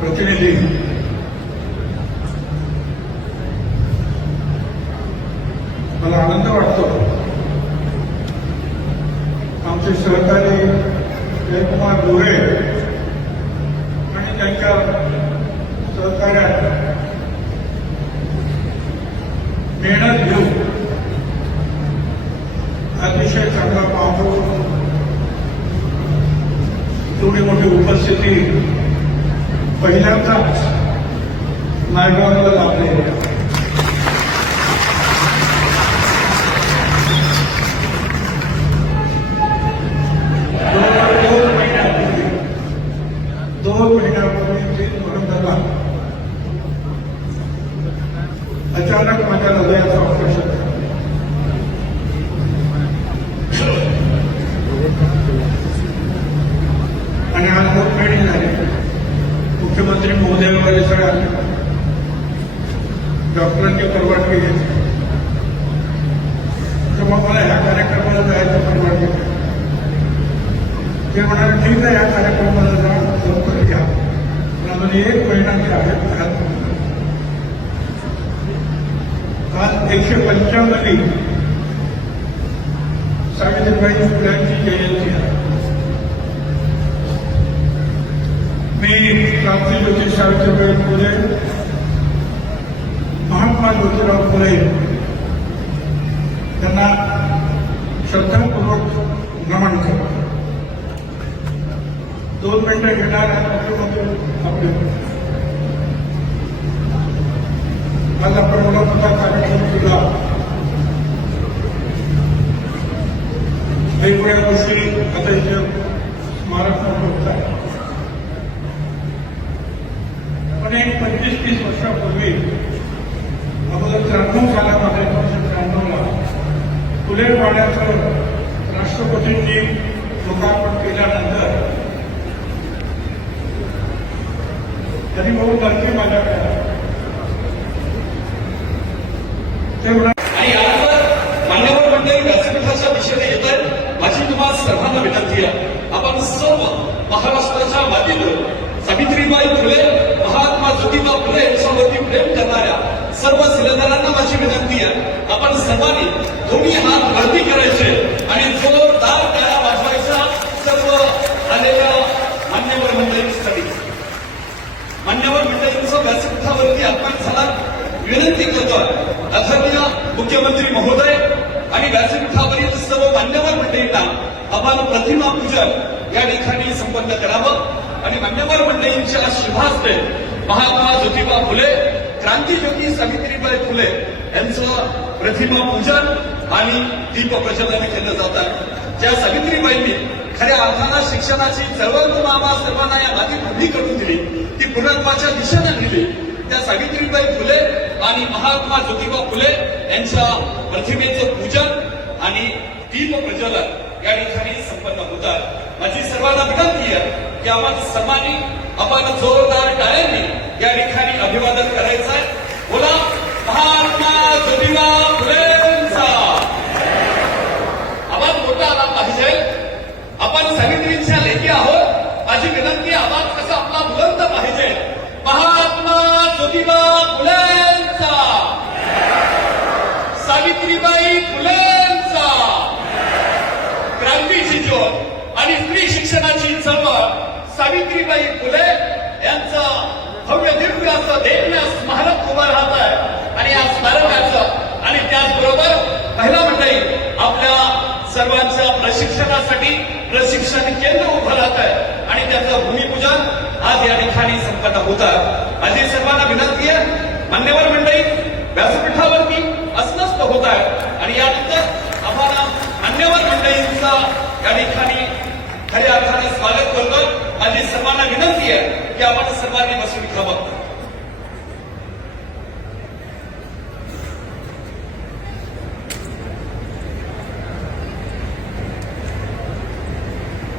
प्रतिनिधी, मला आनंद वाटतो आमचे सहकारी जयकुमार गोरे आणि त्यांच्या सहकार्यात मेहनत घेऊन अतिशय चांगला पाहतो. एवढी मोठी उपस्थिती पहिल्यांदाच नायगावला लाभली. दोन महिन्यापूर्वी 3 नोव्हेंबरला अचानक माझ्या हृदयाचं ऑपरेशन झालं. आणि आज मुखमेडी झाली. मुख्यमंत्री महोदय वगैरे सगळ्या डॉक्टरांची परवानगी घेतली. तर मग मला ह्या कार्यक्रमाला जायचं परवानगी घेतली. ते म्हणाले ठीक आहे, या कार्यक्रमाला जा, लवकर घ्या, पण अजून 1 महिना जे आहे आज 155वी सावित्रीबाई फुल्यांची जयंती आहे. मी क्रांतीज्योती सावित्रीबाई फुले, महात्मा ज्योतिराव फुले त्यांना श्रद्धापूर्वक नमन करतो. 2 मिनिटं घेणार आपले आज आपण मोठा कार्यक्रम केला. वेगवेगळ्या गोष्टी आता इथे स्मारक होत आहे. पण एक 25-30 वर्षापूर्वी अगोदर 93 सालामध्ये 1993ला फुलेवाड्याचं राष्ट्रपतींनी लोकार्पण केल्यानंतर त्यांनी बहु गर्दी माझ्याकडे ते आणि यानंतर मान्यवर मंडळी व्यासपीठाच्या दिशेने येत आहेत. माझी तुम्हाला सर्वांना विनंती आहे, आपण सर्व महाराष्ट्राच्या मातीवर सावित्रीबाई फुले, महात्मा ज्योतिबा फुले यांच्यावरती प्रेम करणाऱ्या सर्व शिलेदारांना माझी विनंती आहे, आपण सर्वांनी दोन्ही हात वरती करायचे आणि जोरदार टाळ्या वाजवायच्या सर्व आलेल्या मान्यवर मंडळींसाठी. मान्यवर मंडळींचं व्यासपीठावरती आगमन झाला. विनंती करतोय आदरणीय मुख्यमंत्री महोदय आणि व्यासपीठावरील सर्व मान्यवर मंडळींना आपण प्रतिमा पूजन या ठिकाणी संपन्न करावं आणि मान्यवर मंडळींच्या शुभास्ते महात्मा ज्योतिबा फुले, क्रांतीज्योती सावित्रीबाई फुले यांचं प्रतिमा पूजन आणि दीप प्रज्वलन केलं जातं. ज्या सावित्रीबाईंनी खऱ्या अर्थानं शिक्षणाची चळवळ आम्हा सर्वांना या मातीत उभी करून दिली, ती पूर्णत्वाच्या दिशेनं नेली, त्या सावित्रीबाई फुले आणि महात्मा ज्योतिबा फुले यांच्या प्रतिमेचं पूजन आणि दीप प्रज्वलन या ठिकाणी संपन्न होतात. माझी सर्वांना विनंती आहे की आपण सर्वांनी आपण जोरदार टाळ्यांनी या ठिकाणी अभिवादन करायचं आहे. बोला महात्मा ज्योतिबा फुलेंचा. आवाज मोठा आला पाहिजे. आपण सावित्रींच्या लेखी आहोत. माझी विनंती, आवाज कसा आपला बुलंद पाहिजे. महात्मा ज्योतिबा फुलेंचा, सावित्रीबाई फुलेंचा, क्रांतीची ज्योत आणि स्त्री शिक्षणाची चळवळ सावित्रीबाई फुले यांचं भव्य दिव्य असं दैन्य स्मारक उभं राहत आहे आणि या स्मारकाचं आणि त्याचबरोबर महिला मंडळी आपल्या सर्वांच्या प्रशिक्षणासाठी प्रशिक्षण केंद्र उभं राहत आहे आणि त्याचं भूमिपूजन आज या ठिकाणी संपन्न होत आहे. माझी सर्वांना विनंती आहे, मान्यवर मंडळी व्यासपीठावरती अस्वस्थ होत आहे आणि यानंतर आम्हाला मान्यवर मंडळींचा या ठिकाणी खऱ्या अर्थाने स्वागत करतोय. माझी सर्वांना विनंती आहे की आपण सर्वांनी बसून घ्यावं.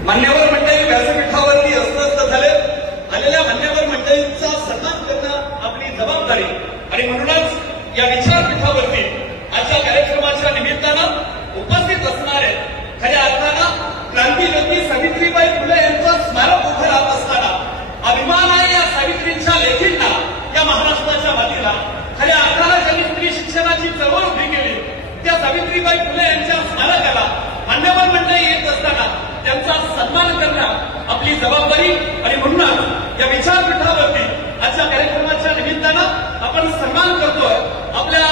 मान्यवर मंडळी व्यासपीठावरती अस्वस्थ झाले. आलेल्या मान्यवर मंडळींचा सन्मान करणं आपली जबाबदारी आणि म्हणूनच या विचारपीठावरती आजच्या कार्यक्रमाच्या निमित्तानं उपस्थित असणारे खऱ्या अर्थानं क्रांतीज्योती सावित्रीबाई फुले यांचं स्मारक उभं राहत असताना अभिमान आहे या सावित्रींच्या लेखींना या महाराष्ट्राच्या मातीला. खऱ्या अर्थानं ज्यांनी स्त्री शिक्षणाची चळवळ उभी केली त्या सावित्रीबाई फुले यांच्या स्मारकाला मान्यवर मंडळी येत असताना त्यांचा सन्मान करणं आपली जबाबदारी आणि म्हणूनच या विचारपीठावरती आजच्या कार्यक्रमाच्या निमित्तानं आपण सन्मान करतोय आपल्या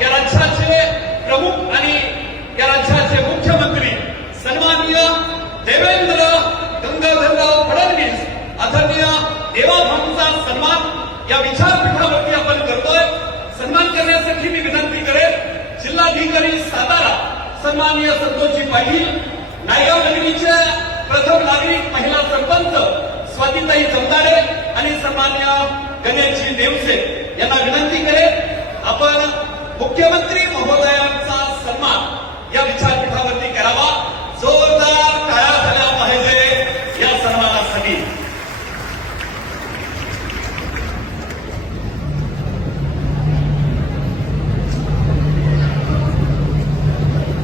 या राज्याचे प्रमुख आणि या राज्याचे मुख्यमंत्री सन्माननीय देवेंद्र गंगाधरराव फडणवीस आदरणीय देवाभाऊंचा सन्मान या विचारपीठावरती आपण करतोय. सन्मान करण्यासाठी मी विनंती करेन जिल्हाधिकारी सातारा सन्माननीय संतोषजी पाटील, नायगाव नगरीचे प्रथम नागरिक महिला सरपंच स्वातीताई जमदारे आणि सन्माननीय गणेशजी नेवसे यांना विनंती करेन आपण मुख्यमंत्री महोदयांचा सन्मान या विचारपीठावरती करावा. जोरदार टाळ्या झाल्या पाहिजे या सन्मानासाठी.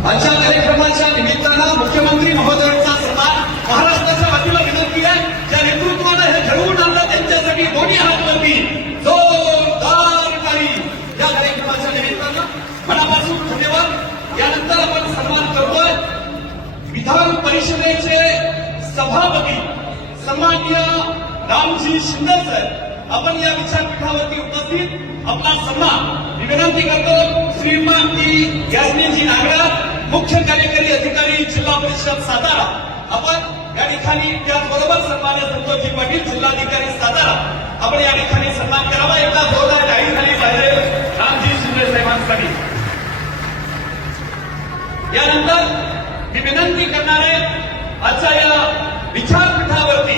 आजच्या कार्यक्रमाच्या निमित्तानं मुख्यमंत्री महोदयांचा सन्मान महाराष्ट्राच्या वतीला विनंती आहे. ज्या नेतृत्वानं हे घडवून आणलं त्यांच्यासाठी दोन्ही हात वरती जोरदार टाळी या कार्यक्रमाच्या निमित्तानं मनापासून धन्यवाद. यानंतर आपण सन्मान करतोय विधान परिषदेचे सभापती सन्माननीय रामजी शिंदे साहेब. आपण या विचारपीठावरती उपस्थित आपला सन्मान मी विनंती करतो श्रीमती यास्मीनजी नागराज, मुख्य कार्यकारी अधिकारी जिल्हा परिषद सातारा. आपण या ठिकाणी त्याचबरोबर सन्माननीय संतोषजी पाटील जिल्हाधिकारी सातारा आपण या ठिकाणी सन्मान करावा. एकदा जोरदार टाळी झाली पाहिजे रामजी शिंदे साहेबांसाठी. यानंतर मी विनंती करणार आहे आजच्या या विचारपीठावरती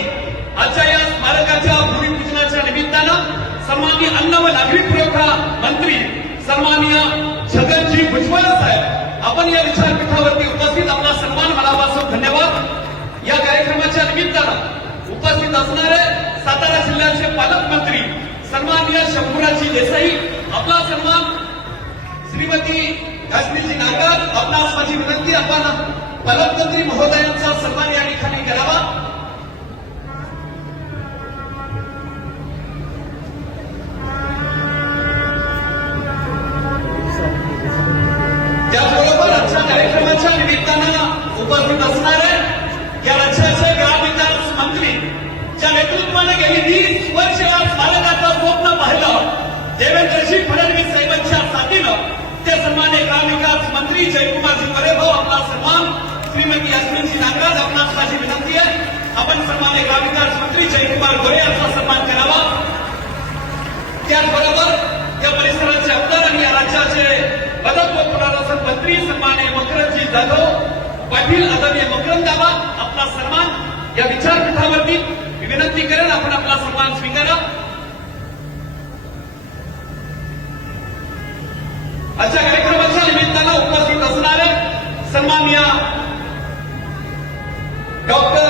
आजच्या या स्मारकाच्या भूमिपूजनाच्या निमित्तानं सन्माननीय अन्न व नागरी पुरवठा मंत्री सन्माननीय छगनजी भुजबळ साहेब आपण या विचारपीठावरती उपस्थित आपला सन्मान मनापासून धन्यवाद. या कार्यक्रमाच्या निमित्तानं उपस्थित असणारे सातारा जिल्ह्याचे पालकमंत्री सन्माननीय शंभूराजी देसाई आपला सन्मान. श्रीमती यास्मीनजी नागराज आपणास माझी विनंती आपण पालकमंत्री महोदयांचा सन्मान या ठिकाणी करावा. त्याचबरोबर आजच्या कार्यक्रमाच्या निमित्तानं उपस्थित असणारे या राज्याचे ग्रामविकास मंत्री ज्या नेतृत्वाने गेली 20 वर्ष या स्मारकाचं स्वप्न पाहिलं देवेंद्रजी फडणवीस साहेबांच्या साथीनं ते सन्मान्य ग्रामविकास मंत्री जयकुमारजी गोरेभाऊ आपला सन्मान. श्रीमती यास्मीनजी नागराज आपणास माझी विनंती आहे आपण सन्मान्य ग्रामविकास मंत्री जयकुमार गोरे यांचा सन्मान करावा. त्याचबरोबर या परिसराचे आमदार आणि या राज्याचे मदत व पुनर्वसन मंत्री सन्मान्य मकरंदजी जाधव पाटील आदरणीय मकरंद दादा आपला सन्मान या विचारपीठावरती मी विनंती करेन आपण आपला सन्मान स्वीकारा. आजच्या कार्यक्रमाच्या निमित्तानं उपस्थित असणारे सन्माननीय डॉक्टर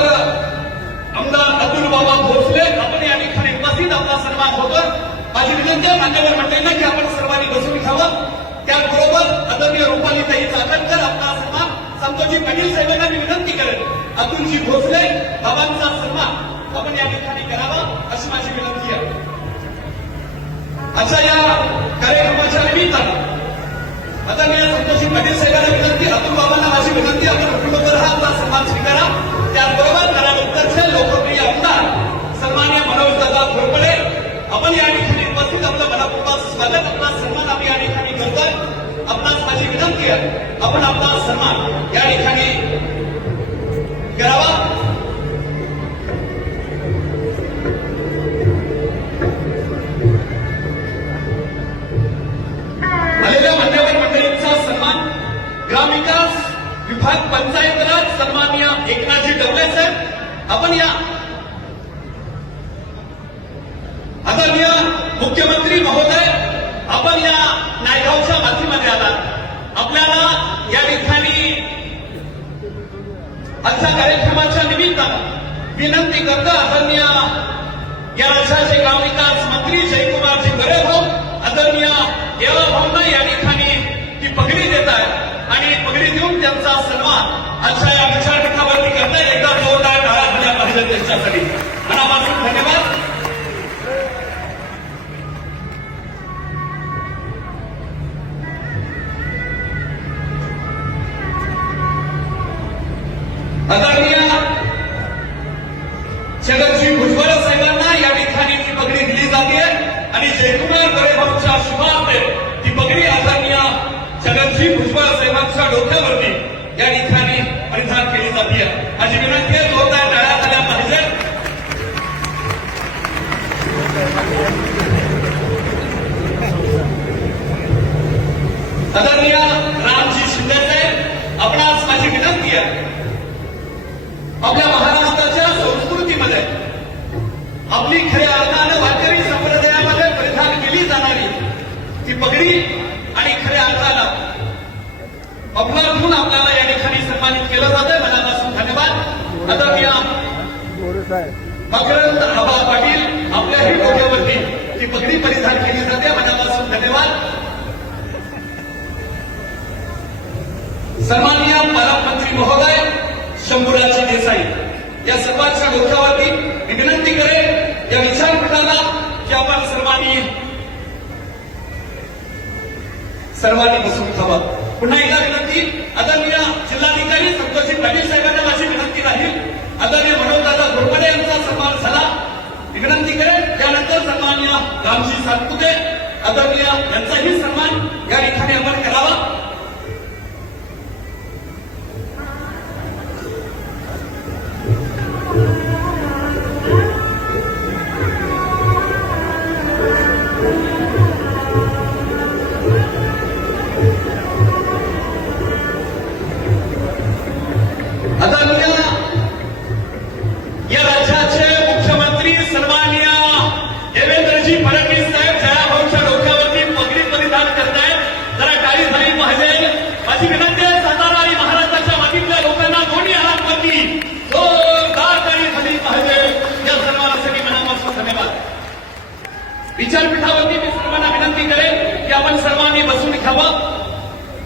आमदार अतुल बाबा भोसले आपण या ठिकाणी उपस्थित आपला सन्मान होतोय. माझी विनंती आहे मान्यवर मंडळींना की आपण सर्वांनी बसून घ्यावं. त्याचबरोबर आदरणीय रुपालीताई चाकणकर आपला सन्मान. संतोषजी पाटील साहेबांना मी विनंती करेन अतुलजी भोसले बाबांचा सन्मान आपण या ठिकाणी करावा अशी माझी विनंती आहे. आजच्या या कार्यक्रमाच्या निमित्तानं आदरणीय संतोषजी पाटील साहेबांना विनंती, अतुल बाबांना माझी विनंती आपण कुटुंबभर हा आपला सन्मान स्वीकारा. त्याचबरोबर कराडचे लोकप्रिय आमदार सन्मान्य मनोजदादा घोरपडे आपण या ठिकाणी उपस्थित आपलं मनापूर्वक स्वागत आपला सन्मान आम्ही या ठिकाणी करतोय. आपणास माझी विनंती आहे आपण आपला सन्मान या ठिकाणी करावा. आलेल्या मान्यवर मंडळींचा सन्मान ग्रामविकास विभाग पंचायत राज सन्माननीय एकनाथजी डवले साहेब आपण या. आदरणीय मुख्यमंत्री महोदय आपण या नायगावच्या मातीमध्ये आला. आपल्याला या ठिकाणी आजच्या कार्यक्रमाच्या निमित्तानं विनंती करतो. आदरणीय या राज्याचे ग्रामविकास मंत्री जयकुमारजी गोरेभाऊ आदरणीय देवाभाऊंना या ठिकाणी ती पगडी देत आहेत आणि पगडी देऊन त्यांचा सन्मान आजच्या या विचारपीठावरती करताय. एकदा जोरदार टाळ्या झाल्या पाहिजे त्यांच्यासाठी. मनापासून धन्यवाद. आदरणीय छगनजी भुजबळ साहेबांना या ठिकाणी ती पगडी दिली जाते आणि जयकुमार गोरेभाऊंच्या शुभार्थे ती पगडी आदरणीय छगनजी भुजबळ साहेबांच्या डोक्यावरती या ठिकाणी परिधान केली जाते. माझी विनंती आहे जोरदार टाळ्या झाल्या पाहिजे. आदरणीय रामजी शिंदे साहेब आपणास माझी विनंती आहे. आपल्या महाराष्ट्राच्या संस्कृतीमध्ये आपली खऱ्या अर्थानं वारकरी संप्रदायामध्ये परिधान केली जाणारी ती पगडी आणि खऱ्या अर्थानं अपमान म्हणून आपल्याला या ठिकाणी सन्मानित केलं जातंय. मनापासून धन्यवाद. आदरणीय मकरंद आबा पाटील आपल्याही डोक्यावरती ती पगडी परिधान केली जाते. मनापासून धन्यवाद. सन्माननीय पालकमंत्री महोदय शंभूराज देसाई या सर्वांच्या डोक्यावरती मी विनंती करेन या विचारपीठाला की आपण सर्वांनी बसून खावं. पुन्हा एकदा विनंती. आदरणीय जिल्हाधिकारी संतोषजी पाटील साहेबांना माझी विनंती राहील. आदरणीय मनोजदादा घोरपडे यांचा सन्मान झाला. मी विनंती करेन त्यानंतर सन्माननीय रामजी सातपुते आदरणीय यांचाही सन्मान या ठिकाणी आपण करावा. या राज्याचे मुख्यमंत्री सन्माननीय देवेंद्रजी फडणवीस साहेब जयाभाऊच्या डोक्यावरती पगडी परिधान करतायत. जरा टाळी झाली पाहिजे. माझी विनंती आहे सातारा आणि महाराष्ट्राच्या मातीतल्या लोकांना दोन्ही हातांवरती जोरदार टाळी झाली पाहिजे. या सन्मानासाठी मनापासून धन्यवाद. विचारपीठावरती मी सर्वांना विनंती करेन की आपण सर्वांनी बसून घ्यावं.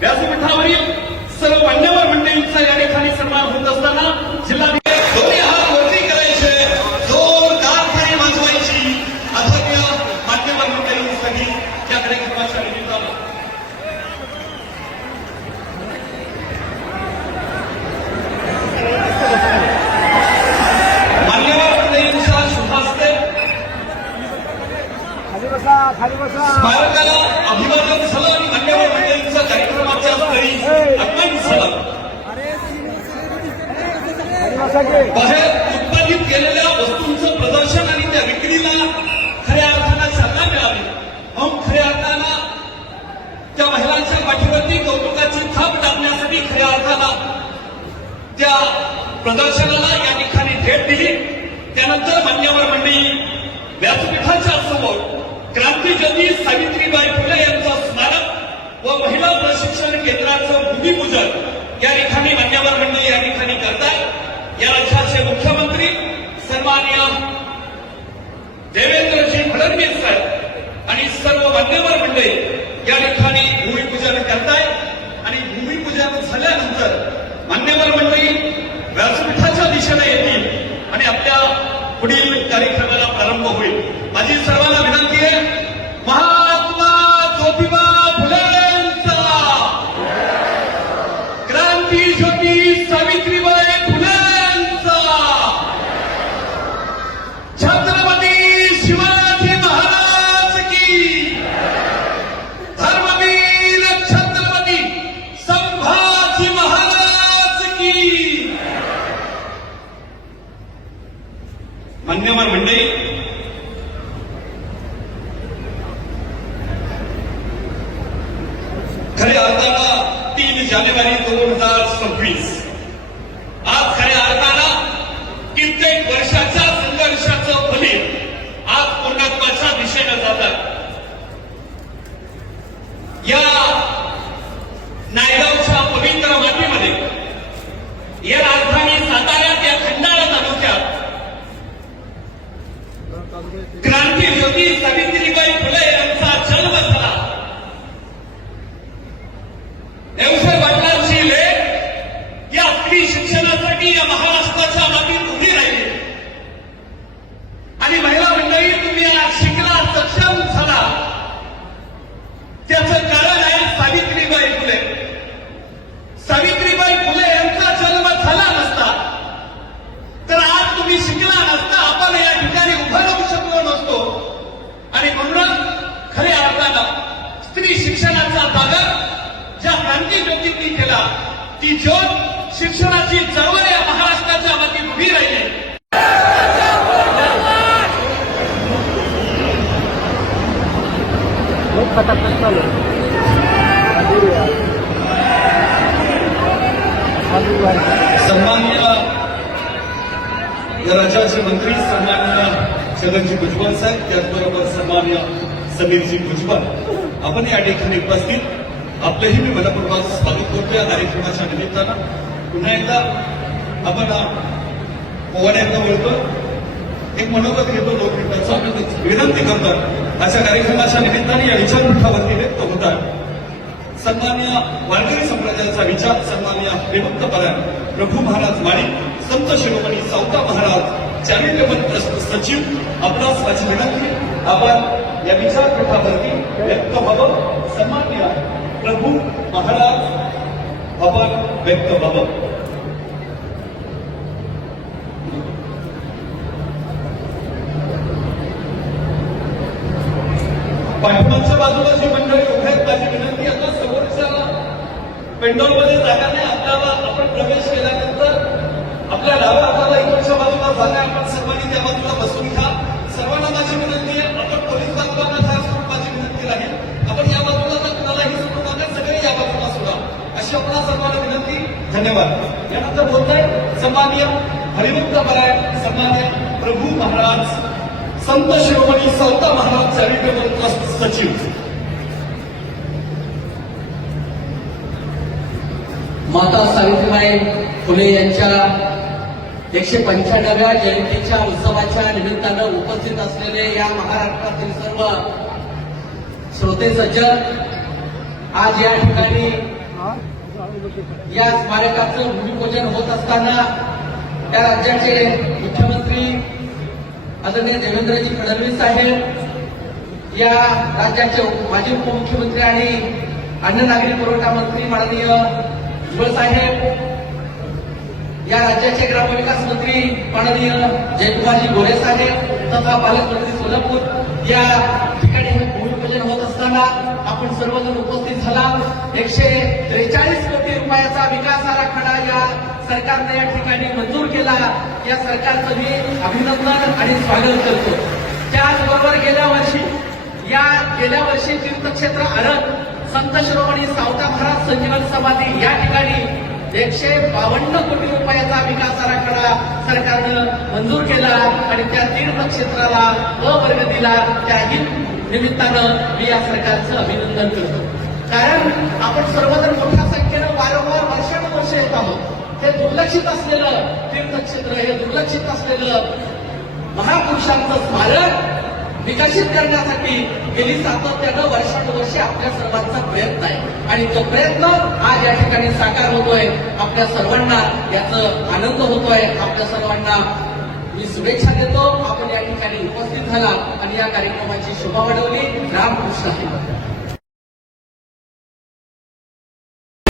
व्यासपीठावरील सर्व मान्यवर मंडळींचा या ठिकाणी सन्मान होत असताना जिल्हाधिकारी दोन्ही हात वरती करायचे, जोरदार थाळी वाजवायची. आदरणीय मान्यवर मंडळींसाठी या कार्यक्रमाच्या निमित्तानं मान्यवर मंडळींच्या शुभास्ते स्मारकाला अभिवादन झालं आणि मान्यवर मंडळींच्या कार्यक्रमाच्या स्थळी आगमन झालं. बाहेर उत्पादित केलेल्या वस्तूंचं प्रदर्शन आणि त्या विक्रीला खऱ्या अर्थानं चालना मिळाली. म्हणून खऱ्या अर्थानं त्या महिलांच्या पाठीवरती कौतुकाची थाप टाकण्यासाठी खऱ्या अर्थानं त्या प्रदर्शनाला या ठिकाणी भेट दिली. त्यानंतर मान्यवर मंडळी व्यासपीठाच्या समोर क्रांतीज्योती सावित्रीबाई फुले यांचं स्मारक व महिला प्रशिक्षण केंद्राचं भूमिपूजन या ठिकाणी मान्यवर मंडळी या ठिकाणी करतात. या राज्याचे मुख्यमंत्री सन्माननीय देवेंद्रजी फडणवीस साहेब आणि सर्व मान्यवर मंडळी या ठिकाणी भूमिपूजन करतायत आणि भूमिपूजन झाल्यानंतर मान्यवर मंडळी व्यासपीठाच्या दिशेने येतील आणि आपल्या पुढील कार्यक्रमाला प्रारंभ होईल. माझी सर्वांना विनंती आहे महात्मा ज्योतिबा फुलेंचा, क्रांतीज्योती सावित्रीबाई फुलेंचा, छत्रपती शिवाजी महाराज की, धर्मवीर छत्रपती संभाजी महाराज की. मान्यवर मंडळी खऱ्या अर्थानं 3 जानेवारी 2026 आज खऱ्या अर्थानं तुम्ही शिकला नसता आपण या ठिकाणी उभं राहू शकलो नसतो. आणि म्हणूनच खऱ्या अर्थानं स्त्री शिक्षणाचा जागर ज्या क्रांती ज्योतींनी केला ती ज्योत शिक्षणाची चळवळ या महाराष्ट्राच्या वतीत उभी राहिली. सन्माननीय या राज्याचे मंत्री सन्माननीय छगनजी भुजबळ साहेब, त्याचबरोबर सन्माननीय समीरजी भुजबळ, आपण या ठिकाणी उपस्थित आपलंही मी मनपूर्वक स्वागत करतो या कार्यक्रमाच्या निमित्तानं. पुन्हा एकदा आपण पोवाड्यात बोलतो, एक मनोगत घेतो 2 मिनिटाचा विनंती करतो. अशा कार्यक्रमाच्या निमित्ताने या विचारपीठावरती व्यक्त होतात सन्माननीय वारकरी संप्रदायाचा विचार सन्माननीय विमुक्त परायण प्रभू महाराज माणिक, संत शिरोमणी सावता महाराज, चॅरिटेबल ट्रस्ट सचिव, आपणास माझी विनंती आपण या विचारपीठावरती व्यक्त व्हावं. सन्माननीय प्रभू महाराज आपण व्यक्त व्हावं. पाठीमागच्या बाजूला जी मंडळी उभे आहेत, माझी विनंती आता समोरच्या पेंडॉलमध्ये जागा नाही. आपल्याला आपण प्रवेश केल्यानंतर आपल्या डाव्या हाताला इकडच्या बाजूला जागा आहे, आपण सर्वांनी त्या बाजूला बसून घ्या. सर्वांना माझी विनंती आहे, आपण पोलीस बाजूला खास करून माझी विनंती राहील, आपण या बाजूला तर कुणालाही सोडू नका, सगळे या बाजूला सोडा, अशी आपल्या सर्वांना विनंती. धन्यवाद. यानंतर बोलत आहे सन्माननीय हरिमुक्त परायण सन्माननीय प्रभू महाराज, संत शिरोमणी सावता महाराज, चॅरिटेबल ट्रस्ट सचिव. माता सावित्रीबाई फुले यांच्या 195व्या जयंतीच्या उत्सवाच्या निमित्तानं उपस्थित असलेले या महाराष्ट्रातील सर्व श्रोते सज्जन, आज या ठिकाणी या स्मारकाचं भूमिपूजन होत असताना त्या राज्याचे मुख्यमंत्री आदरणीय देवेंद्रजी फडणवीस साहेब, या राज्याचे माजी उपमुख्यमंत्री आणि अन्न नागरी पुरवठा मंत्री माननीय भुजबळ साहेब, या राज्याचे ग्रामविकास मंत्री माननीय जयकुमारजी गोरे साहेब तथा पालकमंत्री सोलापूर, या ठिकाणी हे भूमिपूजन होत असताना आपण सर्वजण उपस्थित झाला. 143 कोटी रुपयाचा विकास आराखडा या सरकारने या ठिकाणी मंजूर केला. या सरकारचं मी अभिनंदन आणि स्वागत करतो. त्याचबरोबर गेल्या वर्षी तीर्थक्षेत्र आरत, संत शिरोमणी सावता महाराज संजीवन समाधी या ठिकाणी 152 कोटी रुपयाचा विकास आराखडा सरकारनं मंजूर केला आणि त्या तीर्थक्षेत्राला अ वर्ग दिला. त्याही निमित्तानं मी या सरकारचं अभिनंदन करतो. कारण आपण सर्वजण मोठ्या संख्येनं वारंवार वर्षानुवर्ष येत आहोत. हे दुर्लक्षित असलेलं तीर्थक्षेत्र, हे दुर्लक्षित असलेलं महापुरुषांचं स्मारक विकसित करण्यासाठी गेली सातत्यानं वर्षानुवर्षे आपल्या सर्वांचा प्रयत्न आहे आणि तो प्रयत्न आज या ठिकाणी साकार होतोय. आपल्या सर्वांना याचा आनंद होतोय. आपल्या सर्वांना मी शुभेच्छा देतो. आपण या ठिकाणी उपस्थित झाला आणि या कार्यक्रमाची शोभा वाढवली. रामकृष्ण हरी.